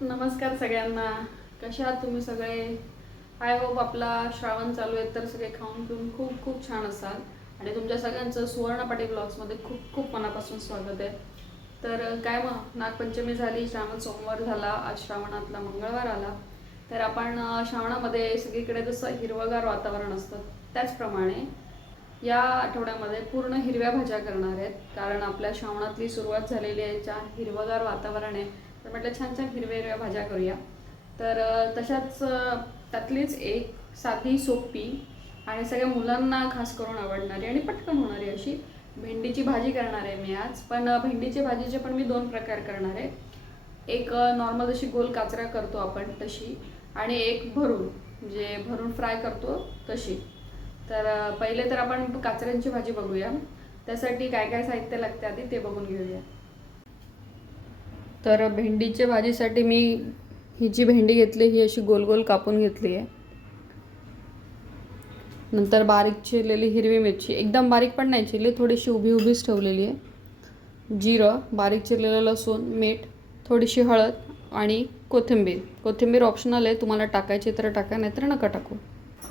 नमस्कार सगळ्यांना. कशा आहात तुम्ही सगळे? आय होप आपला श्रावण चालू आहे तर सगळे खाऊन पिऊन खूप खूप छान असाल. आणि तुमच्या सगळ्यांचं सुवर्ण पाटी ब्लॉग्समध्ये खूप खूप मनापासून स्वागत आहे. तर काय मग, नागपंचमी झाली, श्रावण सोमवार झाला, आज श्रावणातला मंगळवार आला. तर आपण श्रावणामध्ये सगळीकडे जसं हिरवगार वातावरण असतं त्याचप्रमाणे या आठवड्यामध्ये पूर्ण हिरव्या भाज्या करणार आहेत. कारण आपल्या श्रावणातली सुरुवात झालेली आहे, ज्या हिरवगार वातावरण आहे, तर म्हटलं छान छान हिरव्या हिरव्या भाज्या करूया. तर तशाच त्यातलीच एक साधी सोपी आणि सगळ्या मुलांना खास करून आवडणारी आणि पटकन होणारी अशी भेंडीची भाजी करणार आहे मी आज. पण भेंडीच्या भाजीचे पण मी दोन प्रकार करणार आहे. एक नॉर्मल जशी गोल काचऱ्या करतो आपण तशी, आणि एक भरून, म्हणजे भरून फ्राय करतो तशी. तर पहिले तर आपण काचऱ्यांची भाजी बघूया. त्यासाठी काय काय साहित्य लागते आधी ते बघून घेऊया. तर भेंडीच्या भाजीसाठी मी ही जी भेंडी घेतली ही अशी गोल गोल कापून घेतली आहे. नंतर बारीक चिरलेली हिरवी मिरची, एकदम बारीक पण नाही चिरली, थोडीशी उभी उभीच ठेवलेली आहे. जिरं, बारीक चिरलेलं लसूण, मीठ, थोडीशी हळद आणि कोथिंबीर. कोथिंबीर ऑप्शनल आहे, तुम्हाला टाकायची तर टाका, नाहीतर नका टाकू.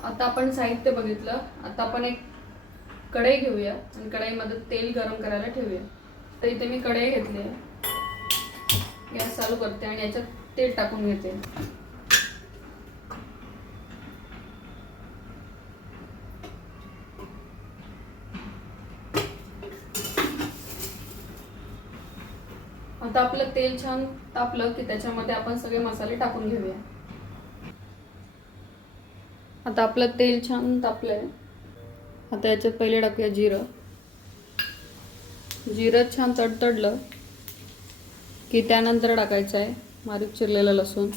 आता आपण साहित्य बघितलं. आता आपण एक कढई घेऊया आणि कढईमध्ये तेल गरम करायला ठेवूया. तर इथे मी कढई घेतली आहे, गॅस चालू करते आणि याच्यात तेल टाकून घेते. आता आपलं तेल छान तापलं की त्याच्यामध्ये आपण सगळे मसाले टाकून घेऊया. आता आपलं तेल छान तापलंय. आता याच्यात पहिले टाकूया जिरं. जिरं छान तडतडलं की त्यानंतर टाकायचं आहे बारीक चिरलेलं लसूण.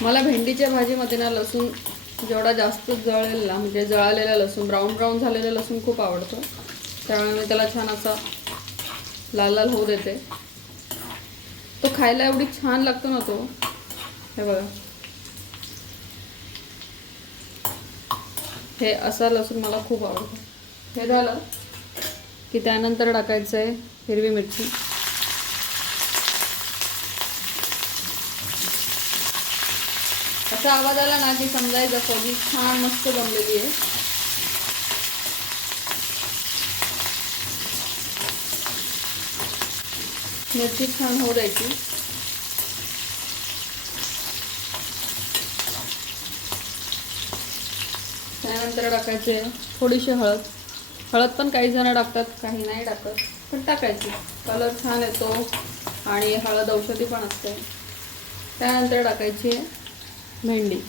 मला भेंडीच्या भाजीमध्ये ना लसूण जेवढा जास्त जळलेला, म्हणजे जळालेला लसूण, ब्राऊन ब्राऊन झालेला लसूण खूप आवडतो. त्यामुळे मी त्याला छान असा लाल लाल होऊ देते. तो खायला एवढी छान लागतो ना तो. हे बघा, हे असा लसूण मला खूप आवडतो. हे झालं की त्यानंतर टाकायचं आहे हिरवी मिरची. असा आवाज आला ना की समजायचं सगळी छान मस्त जमलेली आहे. मिरची छान होऊ द्यायची. त्यानंतर टाकायचे थोडीशी हळद. हळद पण काही जण टाकतात, काही नाही टाकत, पण टाकायची, कलर छान येतो आणि हळद औषधी पण असते. त्यानंतर टाकायची भेंडी.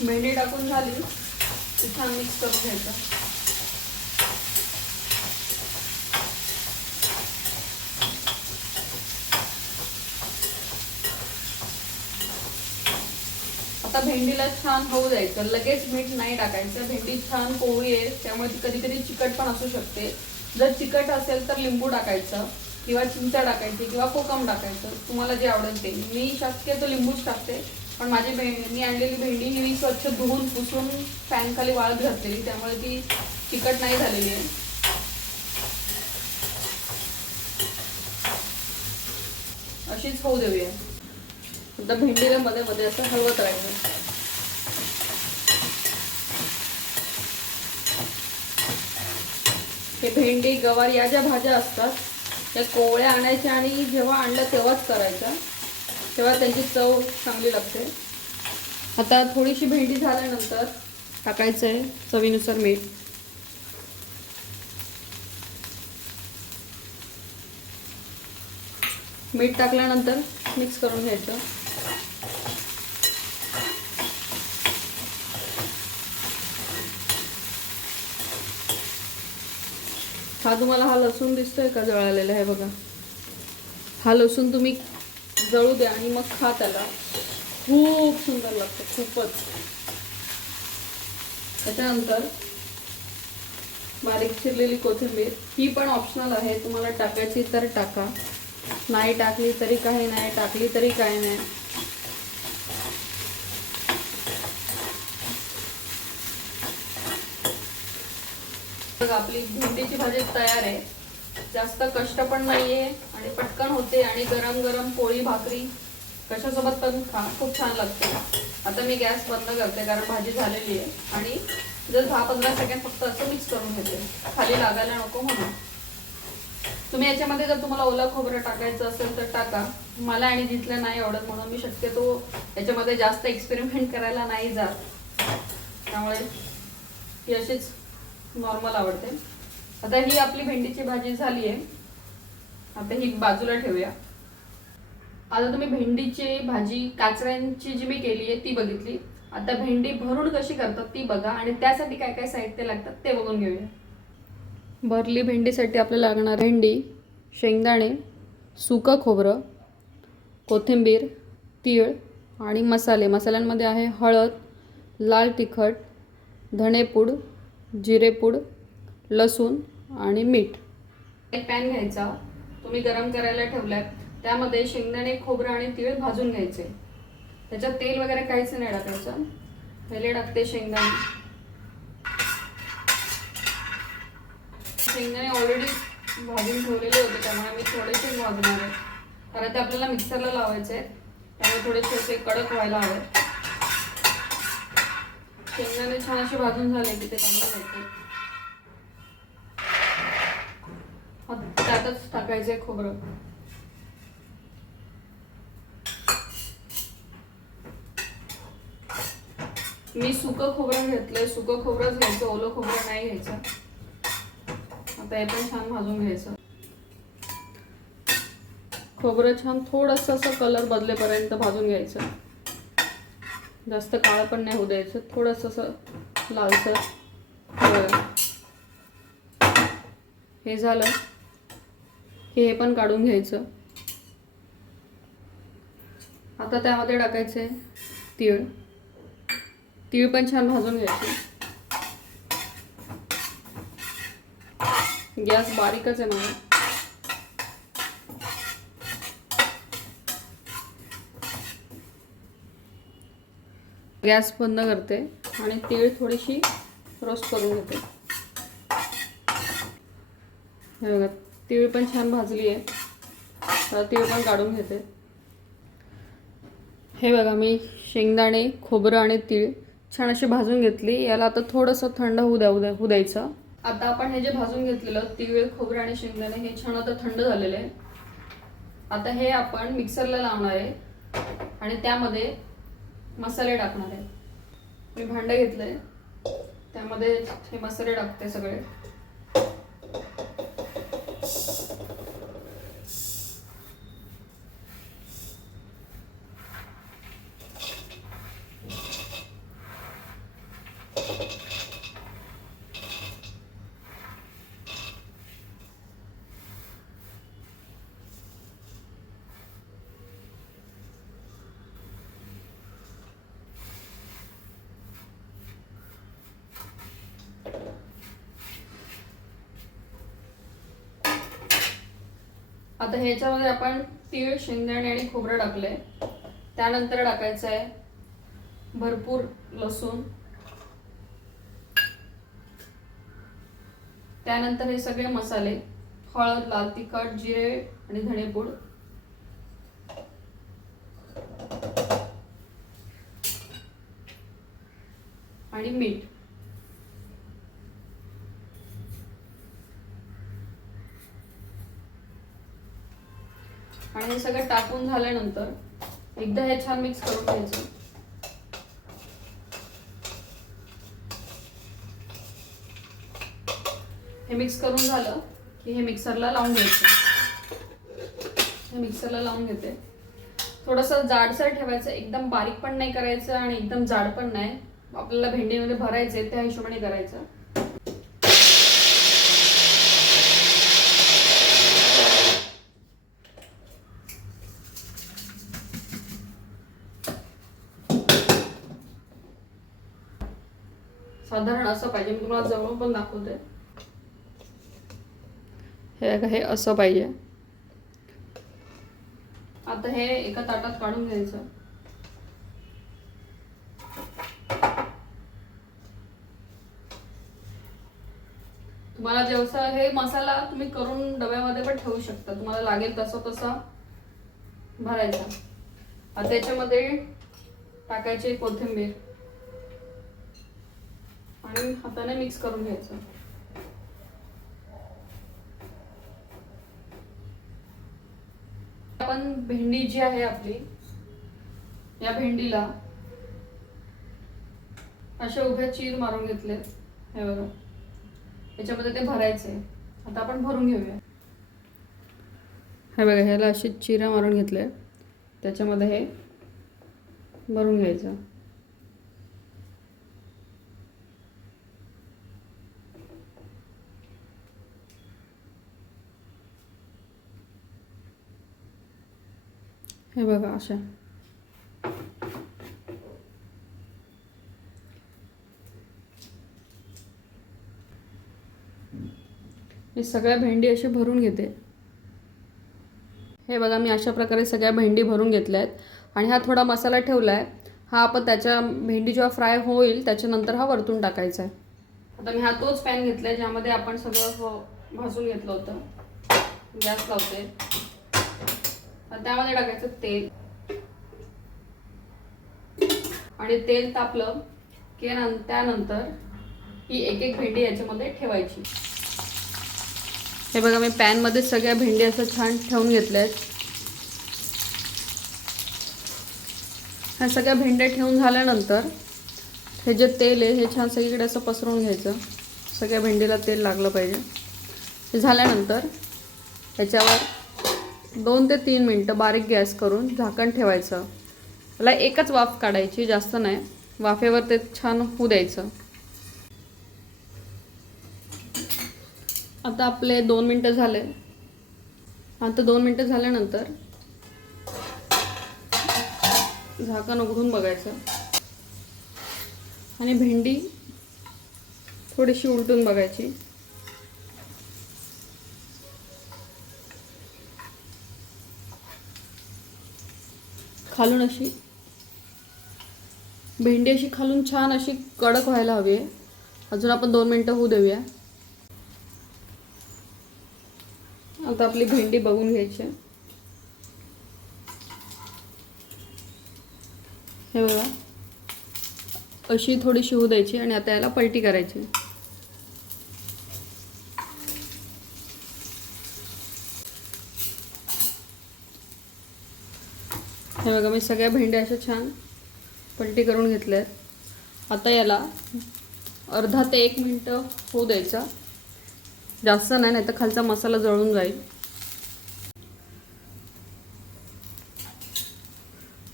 भेंडी टाकून झाली की छान मिक्स करून घ्यायचं. आता भेंडीला छान होऊ द्यायचं. लगेच मीठ नाही टाकायचं. भेंडी छान कोवळी आहे त्यामुळे ती कधी कधी चिकट पण असू शकते. जर चिकट असेल तर लिंबू टाकायचं किंवा चिंच टाकायची किंवा कोकम टाकायचं, तुम्हाला जे आवडेल ते. मी शक्यतो लिंबूच टाकते. पण मी आणलेली भेंडी ही स्वच्छ धुवून पुसून फॅन खाली वाळत घातलेली, त्यामुळे ती चिकट नाही झालेली आहे. अशीच होऊ देऊया. आता भेंडीला मध्ये मध्ये असं हलवत राहायचं. हे भेंडी, गवार या ज्या भाज्या असतात त्या कोवळ्या आणायच्या आणि जेव्हा आणलं तेव्हाच करायच्या, तेव्हा त्यांची चव चांगली लागते. आता थोडीशी भेंडी झाल्यानंतर टाकायचं आहे चवीनुसार मीठ. मीठ टाकल्यानंतर मिक्स करून घ्यायचं. तुम्हाला हा लसूण दिसतोय का जळालेला? आहे बघा, हा लसूण तुम्ही जळू द्या आणि मग खा, त्याला खूप सुंदर लागतं, खूपच. त्याच्यानंतर बारीक चिरलेली कोथिंबीर, ही पण ऑप्शनल आहे, तुम्हाला टाकायची तर टाका, नाही टाकली तरी काही नाही, टाकली तरी काही नाही. बघा आपली भेंडीची भाजी तयार आहे. जास्त कष्ट पण नाहीये आणि पटकन होते आणि गरम गरम पोळी भाकरी कशासोबत पण खा, खूप छान लागते. आता मी गॅस बंद करते कारण भाजी झालेली आहे आणि जर 10-15 सेकंड फक्त असं मिक्स करून घेते, खाली लागायला नको म्हणून. तुम्ही याच्यामध्ये जर तुम्हाला ओलं खोबरं टाकायचं असेल तर टाका. मला आणि जिथलं नाही आवडत म्हणून मी शक्यतो याच्यामध्ये जास्त एक्सपेरिमेंट करायला नाही जात, त्यामुळे ही अशीच नॉर्मल आवडते. आता ही आपली भेंडीची भाजी झाली आहे. आता ही बाजूला ठेवूया. आता तुम्ही भेंडीची भाजी काचऱ्यांची जी मी केली आहे ती बघितली. आता भेंडी भरून कशी करतात ती बघा आणि त्यासाठी काय काय साहित्य लागतात ते बघून घेऊया. भरली भेंडीसाठी आपल्याला लागणार भेंडी, शेंगदाणे, सुकं खोबरं, कोथिंबीर, तीळ आणि मसाले. मसाल्यांमध्ये आहे हळद, लाल तिखट, धणेपूड, जिरेपूड, लसूण आणि मीठ. एक पॅन घ्यायचा, तुम्ही गरम करायला ठेवलाय. त्यामध्ये शेंगदाणे, खोबरं आणि तीळ भाजून घ्यायचे. त्याच्यात तेल वगैरे काहीच नाही टाकायचं. पहिले टाकते शेंगदाणे. शेंगदाणे ऑलरेडी भाजून ठेवलेले होते त्यामुळे मी थोडेसे भाजणार आहे, कारण ते आपल्याला मिक्सरला लावायचे आहेत, त्यामुळे थोडेसे असे कडक व्हायला हवे. शेंगदाणे छान असे भाजून झाले की ते काढून घ्यायचे. त्यातच टाकायचे खोबरं. मी सुकं खोबरं घेतलंय, सुकं खोबरंच घ्यायचं, ओलं खोबरं नाही घ्यायचं. आता हे पण छान भाजून घ्यायचं. खोबरं छान थोडंसं असं कलर बदलेपर्यंत भाजून घ्यायचं. जास्त काळं पण नाही होऊ द्यायचं, थोडंसं असं लालसर. हे झालं की हे पण काढून घ्यायचं. आता त्यामध्ये टाकायचे तीळ. तीळ पण छान भाजून घ्यायचे. गॅस बारीकच आहे माझा. गॅस बंद करते आणि तीळ थोडीशी रोस्ट करून घेते. हे बघा तीळ पण छान भाजली आहे. तर तीळ पण काढून घेते. हे बघा मी शेंगदाणे, खोबरं आणि तीळ छान अशी भाजून घेतली. याला आता थोडंसं थंड होऊ द्यायचं. आता आपण हे जे भाजून घेतलेलं तीळ, खोबरं आणि शेंगदाणे हे छान आता थंड झालेले आहे. आता हे आपण मिक्सरला लावणार आहे आणि त्यामध्ये मसाले टाकणार आहे. मी भांडं घेतलंय, त्यामध्ये हे मसाले टाकते सगळे. आता ह्याच्यामध्ये आपण तीळ, शेंगदाणे आणि खोबरं टाकले. त्यानंतर टाकायचं आहे भरपूर लसूण. त्यानंतर हे सगळे मसाले, हळद, लाल तिखट, जिरे आणि धणेपूड. आणि मीठ. आणि हे सगळं टाकून झाल्यानंतर एकदा हे छान मिक्स करून घ्यायचं. हे मिक्स करून झालं की हे मिक्सरला लावून घ्यायचं. हे मिक्सरला लावून घेते. थोडंसं जाडसर ठेवायचं, एकदम बारीक पण नाही करायचं आणि एकदम जाड पण नाही. आपल्याला भेंडीमध्ये भरायचे त्या हिशोबाने करायचं. साधारण असं पाहिजे. मी तुम्हाला जवळ पण दाखवते. हे असं पाहिजे. आता हे एका ताटात काढून घ्यायचं. मला जेवसा हे मसाला तुम्ही करून डब्यामध्ये पण ठेवू शकता, तुम्हाला लागेल तसा तसा भरायचा. आता त्याच्यामध्ये टाकायची कोथिंबीर आणि हाताने मिक्स करून घ्यायचं. आपण भेंडी जी आहे आपली, या भेंडीला अशा उभ्या चीर मारून घेतले. हे बघा, याच्यामध्ये ते भरायचे. आता आपण भरून घेऊया. हे बघा, ह्याला अशी चिरा मारून घेतले, त्याच्यामध्ये हे भरून घ्यायचं. हे बघा अशा. मी सगळ्या भेंडी अशी भरून घेते. हे बघा, मी अशा प्रकारे सगळ्या भेंडी भरून घेतल्या आहेत. आणि हा थोडा मसाला ठेवला आहे, हा आपण त्याच्या भेंडी जेव्हा फ्राय होईल त्याच्यानंतर हा वरतून टाकायचा आहे. आता मी हा तोच पॅन घेतला आहे ज्यामध्ये आपण सगळं भाजून घेतलं होतं. गॅस लावते, त्यामध्ये टाकायचं तेल. आणि तेल तापलं की त्यानंतर ही एक एक भेंडी याच्यामध्ये ठेवायची. हे बघा, मी पॅनमध्ये सगळ्या भेंडी असं छान ठेवून घेतल्या आहेत. ह्या सगळ्या भेंड्या ठेवून झाल्यानंतर हे जे तेल आहे हे छान सगळीकडे असं पसरवून घ्यायचं. सगळ्या भेंडीला तेल लागलं पाहिजे. हे झाल्यानंतर ह्याच्यावर 2 ते 3 मिनटं बारीक गॅस करून झाकण ठेवायचं. मला एकच वाफ काढायची, जास्त नाही. वाफेवर ते छान होऊ द्यायचं. आता आपले 2 मिनटं झाले. आता 2 मिनटं झाल्यानंतर झाकण उघडून बघायचं आणि भेंडी थोडीशी उलटून बघायची. खालून अशी भेंडी अशी खालून छान अशी कडक व्हायला हवी आहे. अजून आपण 2 मिनटं होऊ देऊया. आता आपली भेंडी बघून घ्यायची. हे बघा, अशी थोडीशी होऊ द्यायची आणि आता याला पलटी करायची. हे बघा, मी सगळ्या भेंड्या अशा छान पलटी करून घेतल्या आहेत. आता याला अर्धा ते 1 मिनटं होऊ द्यायचा, जास्त नाही, नाही तर खालचा मसाला जळून जाईल.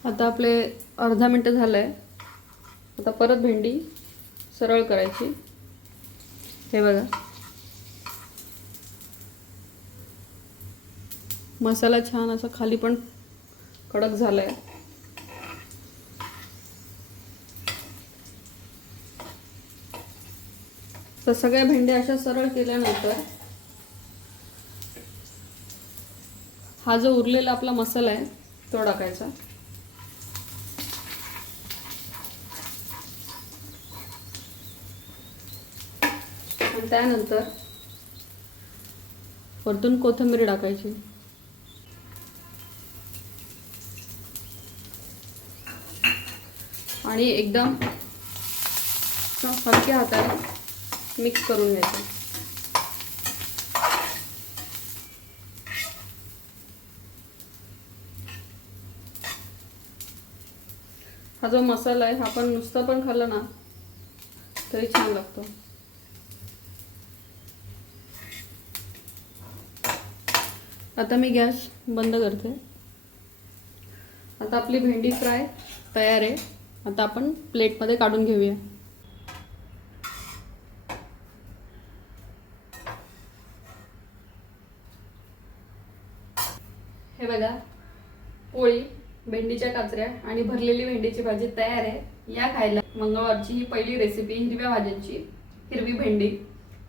आता आपले अर्धा मिनटं झालं आहे. आता परत भेंडी सरळ करायची. हे बघा, मसाला छान असा खाली पण कडक झाला आहे. तर सगळ्या भेंड्या अशा सरळ केल्यानंतर हा जो उरलेला आपला मसाला आहे तो टाकायचा. आणि त्यानंतर वरतून कोथिंबीर टाकायची. आणि एकदम हलक्या हाताने मिक्स करून घ्यायचं. हा जो मसाला आहे हा पण नुसता पण खाल्ला ना तरी छान लागतो. आता मी गॅस बंद करते. आता आपली भेंडी फ्राय तयार आहे. आता आपण प्लेटमध्ये काढून घेऊया. हे बघा, पोळी, भेंडीच्या काचऱ्या आणि भरलेली भेंडीची भाजी तयार आहे. या खायला. मंगळवारची ही पहिली रेसिपी हिरव्या भाज्यांची, हिरवी भेंडी.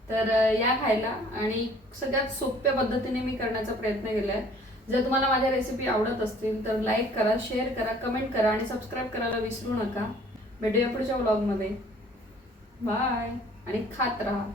तर या खायला. आणि सगळ्यात सोप्या पद्धतीने मी करण्याचा प्रयत्न केला आहे. जर तुम्हाला माझ्या रेसिपी आवडत असतील तर लाईक करा, शेअर करा, कमेंट करा आणि सबस्क्राईब करायला विसरू नका. भेटूया पुढच्या व्लॉगमध्ये. बाय आणि खात राहा.